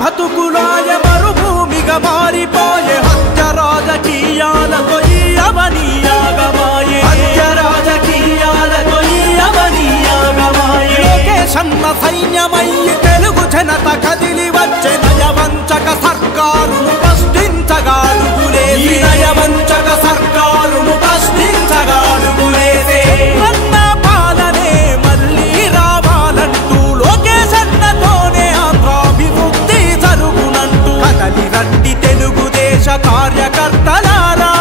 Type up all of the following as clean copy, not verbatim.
బతుకులాయ మరుభూమిగా మారిపోయే హత్య రాజకీయాలతో ఈ అవనీయాగమాయే హత్య రాజకీయాలతో ఈ అవనీయాగమాయే లోకేశన్న సైన్యమయ్యి తెలుగు జనత కదిలి వచ్చే నయవంచక సర్కారును ప్రశ్నించగాడుగులేసి నయవంచక సర్కారును ప్రశ్నించగాడుగులేసే అన్న పాలనే మళ్ళీ రావాలంటూ లోకేశన్నతోనే ఆంధ్రాభివృద్ధి జరుగునంటూ కదలి రండి తెలుగుదేశ కార్యకర్తలారా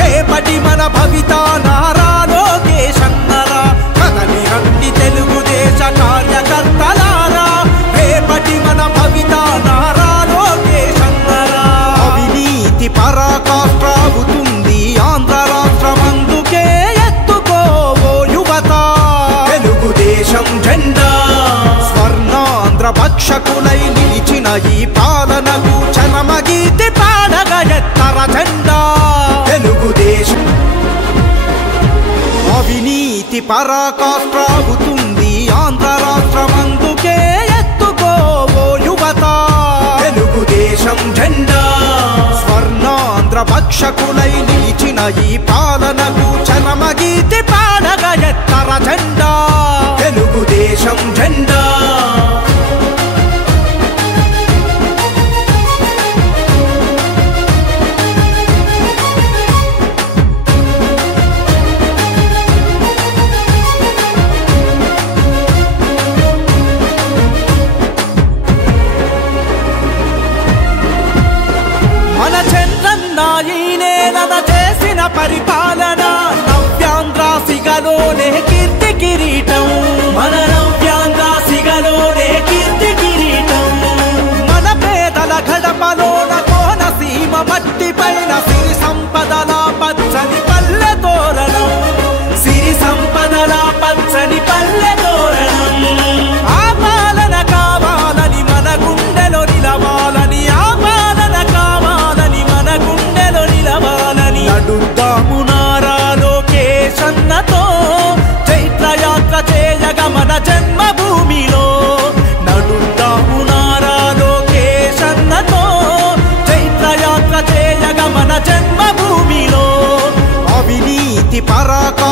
రేపటి మన భవిత నారా లోకేశన్నరా కదలి రండి తెలుగుదేశ కార్యకర్తలారా రేపటి మన భవిత నారా లోకేశన్నరా అవినీతి పరాకాష్ట్రావుతుంది ఆంధ్ర రాష్ట్రమందుకే ఎత్తుకోవో యువత తెలుగుదేశం జెండా స్వర్ణాంధ్ర భక్షకులై నిలిచిన ఈ పాలనకు చరమగీతి పాడగా ఎత్తర జెండా తెలుగుదేశం అవినీతి పరాకాష్ట్రావుతుంది ఆంధ్ర రాష్ట్రమందుకే ఎత్తుకోవో యువత తెలుగుదేశం జెండా స్వర్ణాంధ్ర భక్షకులై నిలిచిన ఈ పాలనకు చరమగీతి పాడగా ఎత్తర జెండా తెలుగుదేశం జెండా చేసిన పరిపాలన నవ్యాంధ్ర సిగలోనే కీర్తి కిరీటం మన నవ్యాంధ్ర సిగలోనే కీర్తి కిరీటం మన పేదల గడపలోన కోనసీమ మట్టి పైన సిరి సంపదల పచ్చని పల్లె తోరణం సిరి సంపదల పచ్చని పల్లె తోరణం ఆ పాలన కావాలని మన గుండెలో నిలవాలని ఆ పాలన కావాలని మన గుండెలో నిలవాలని అడుగుదాము నారా లోకేశన్నతో చైత్రయాత్ర చేయగా మన జన్మభూమిలో నడుద్దాము నారా లోకేశన్నతో చైత్రయాత్ర చేయగా మన జన్మభూమిలో అవినీతి పరాకా